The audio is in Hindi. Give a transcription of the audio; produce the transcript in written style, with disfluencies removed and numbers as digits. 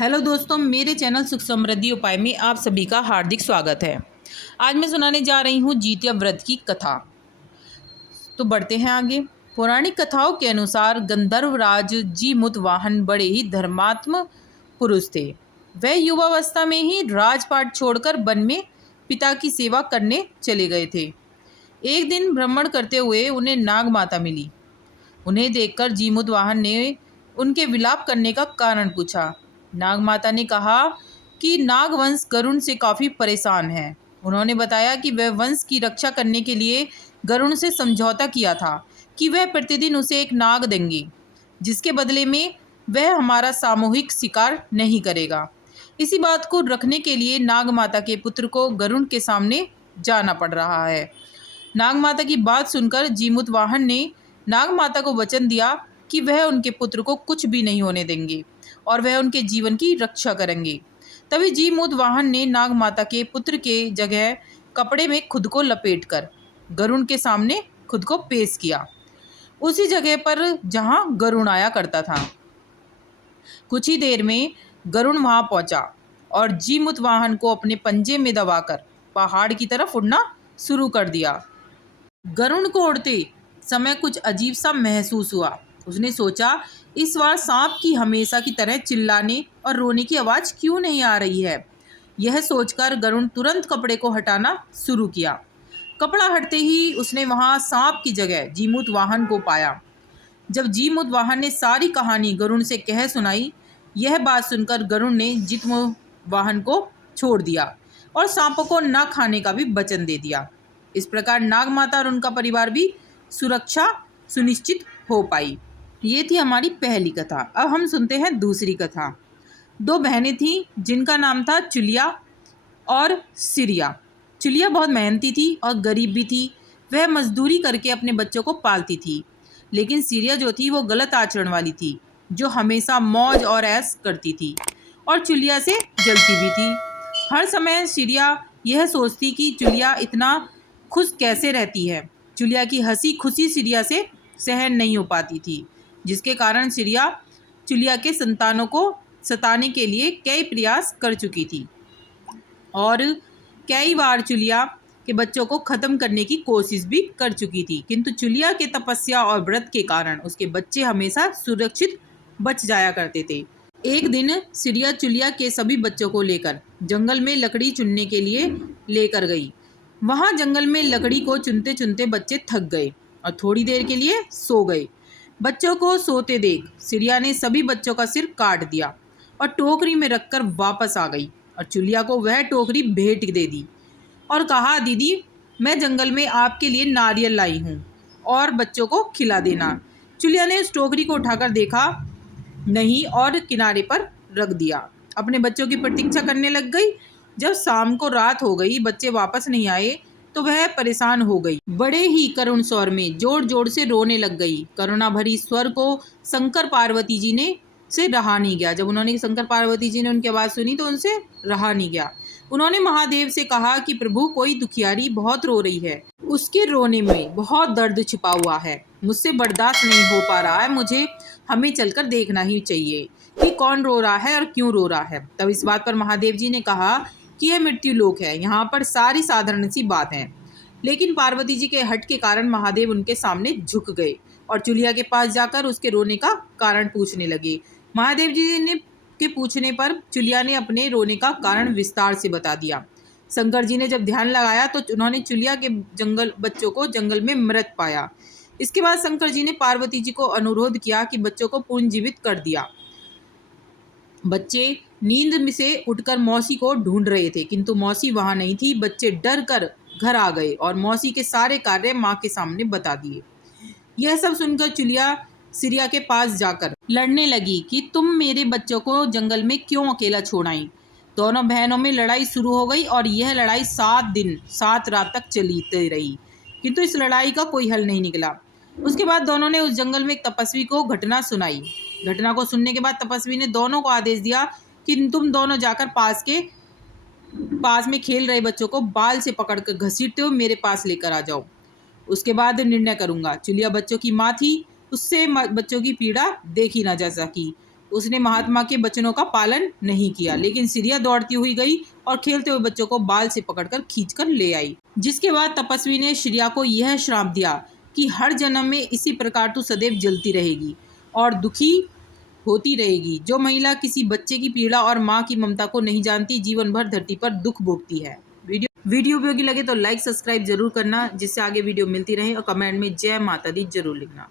हेलो दोस्तों, मेरे चैनल सुख समृद्धि उपाय में आप सभी का हार्दिक स्वागत है। आज मैं सुनाने जा रही हूँ जितिया व्रत की कथा। तो बढ़ते हैं आगे। पौराणिक कथाओं के अनुसार गंधर्वराज जीमुतवाहन बड़े ही धर्मात्म पुरुष थे। वह युवावस्था में ही राजपाट छोड़कर वन में पिता की सेवा करने चले गए थे। एक दिन भ्रमण करते हुए उन्हें नाग माता मिली। उन्हें देखकर जीमुतवाहन ने उनके विलाप करने का कारण पूछा। नाग माता ने कहा कि नागवंश गरुण से काफ़ी परेशान है। उन्होंने बताया कि वह वंश की रक्षा करने के लिए गरुण से समझौता किया था कि वह प्रतिदिन उसे एक नाग देंगे, जिसके बदले में वह हमारा सामूहिक शिकार नहीं करेगा। इसी बात को रखने के लिए नाग माता के पुत्र को गरुण के सामने जाना पड़ रहा है। नाग माता की बात सुनकर जीमुतवाहन ने नाग माता को वचन दिया कि वह उनके पुत्र को कुछ भी नहीं होने देंगे और वह उनके जीवन की रक्षा करेंगे। तभी जीमुतवाहन ने नाग माता के पुत्र के जगह कपड़े में खुद को लपेटकर गरुण के सामने खुद को पेश किया, उसी जगह पर जहां गरुण आया करता था। कुछ ही देर में गरुण वहां पहुंचा और जीमुतवाहन को अपने पंजे में दबाकर पहाड़ की तरफ उड़ना शुरू कर दिया। गरुण को उड़ते समय कुछ अजीब सा महसूस हुआ। उसने सोचा, इस बार सांप की हमेशा की तरह चिल्लाने और रोने की आवाज़ क्यों नहीं आ रही है। यह सोचकर गरुण तुरंत कपड़े को हटाना शुरू किया। कपड़ा हटते ही उसने वहां सांप की जगह जीमुतवाहन को पाया। जब जीमुतवाहन ने सारी कहानी गरुण से कह सुनाई, यह बात सुनकर गरुण ने जीमुतवाहन को छोड़ दिया और सांपों को न खाने का भी वचन दे दिया। इस प्रकार नाग माता और उनका परिवार भी सुरक्षा सुनिश्चित हो पाई। ये थी हमारी पहली कथा। अब हम सुनते हैं दूसरी कथा। दो बहनें थीं जिनका नाम था चुलिया और सिरिया। चुलिया बहुत मेहनती थी और गरीब भी थी। वह मजदूरी करके अपने बच्चों को पालती थी। लेकिन सिरिया जो थी वो गलत आचरण वाली थी, जो हमेशा मौज और ऐश करती थी और चुलिया से जलती भी थी। हर समय सिरिया यह सोचती कि चुलिया इतना खुश कैसे रहती है। चुलिया की हंसी खुशी सिरिया से सहन नहीं हो पाती थी, जिसके कारण सिरिया चुलिया के संतानों को सताने के लिए कई प्रयास कर चुकी थी और कई बार चुलिया के बच्चों को ख़त्म करने की कोशिश भी कर चुकी थी। किंतु चुलिया के तपस्या और व्रत के कारण उसके बच्चे हमेशा सुरक्षित बच जाया करते थे। एक दिन सिरिया चुलिया के सभी बच्चों को लेकर जंगल में लकड़ी चुनने के लिए लेकर गई। वहां जंगल में लकड़ी को चुनते चुनते बच्चे थक गए और थोड़ी देर के लिए सो गए। बच्चों को सोते देख सिरिया ने सभी बच्चों का सिर काट दिया और टोकरी में रखकर वापस आ गई और चुलिया को वह टोकरी भेंट दे दी और कहा, दीदी, मैं जंगल में आपके लिए नारियल लाई हूँ और बच्चों को खिला देना। चुलिया ने उस टोकरी को उठाकर देखा नहीं और किनारे पर रख दिया। अपने बच्चों की प्रतीक्षा करने लग गई। जब शाम को रात हो गई, बच्चे वापस नहीं आए तो वह परेशान हो गई। बड़े ही करुण स्वर में जोर जोर से रोने लग गई। करुणा भरी स्वर को शंकर पार्वती जी ने से रहा नहीं गया। जब उन्होंने शंकर पार्वती जी ने उनकी आवाज़ सुनी तो उनसे रहा नहीं गया। उन्होंने महादेव से कहा कि प्रभु, कोई दुखियारी बहुत रो रही है। उसके रोने में बहुत दर्द छिपा हुआ है। मुझसे बर्दाश्त नहीं हो पा रहा है। मुझे हमें चलकर देखना ही चाहिए कि कौन रो रहा है और क्यों रो रहा है। तब इस बात पर महादेव जी ने कहा कि यह मृत्यु लोक है, यहाँ पर सारी साधारण सी बात है। लेकिन पार्वती जी के हट के कारण महादेव उनके सामने झुक गए और चुलिया के पास जाकर उसके रोने का कारण पूछने लगे। महादेव जी ने के पूछने पर चुलिया ने अपने रोने का कारण विस्तार से बता दिया। शंकर जी ने जब ध्यान लगाया तो उन्होंने चुलिया के बच्चों को जंगल में मृत पाया। इसके बाद शंकर जी ने पार्वती जी को अनुरोध किया कि बच्चों को पुनर्जीवित कर दिया। बच्चे नींद में से उठकर मौसी को ढूंढ रहे थे, किंतु मौसी वहां नहीं थी। बच्चे डर कर घर आ गए और मौसी के सारे कार्य माँ के सामने बता दिए। यह सब सुनकर चुलिया सिरिया के पास जाकर लड़ने लगी कि तुम मेरे बच्चों को जंगल में क्यों अकेला छोड़ आई। दोनों बहनों में लड़ाई शुरू हो गई और यह लड़ाई 7 दिन 7 रात तक चलती रही, किंतु इस लड़ाई का कोई हल नहीं निकला। उसके बाद दोनों ने उस जंगल में एक तपस्वी को घटना सुनाई। घटना को सुनने के बाद तपस्वी ने दोनों को आदेश दिया कि तुम दोनों जाकर पास में खेल रहे बच्चों को बाल से पकड़कर घसीटते हुए मेरे पास लेकर आ जाओ। उसके बाद निर्णय करूंगा। चुलिया बच्चों की माँ थी, उससे बच्चों की पीड़ा देखी ना जा सकी। उसने महात्मा के वचनों का पालन नहीं किया, लेकिन सिरिया दौड़ती हुई गई और खेलते हुए बच्चों को बाल से पकड़कर खींचकर ले आई। जिसके बाद तपस्वी ने श्रेया को यह श्राप दिया कि हर जन्म में इसी प्रकार तू सदैव जलती रहेगी और दुखी होती रहेगी। जो महिला किसी बच्चे की पीड़ा और माँ की ममता को नहीं जानती, जीवन भर धरती पर दुख भोगती है। वीडियो उपयोगी लगे तो लाइक सब्सक्राइब जरूर करना, जिससे आगे वीडियो मिलती रहे, और कमेंट में जय माता दी जरूर लिखना।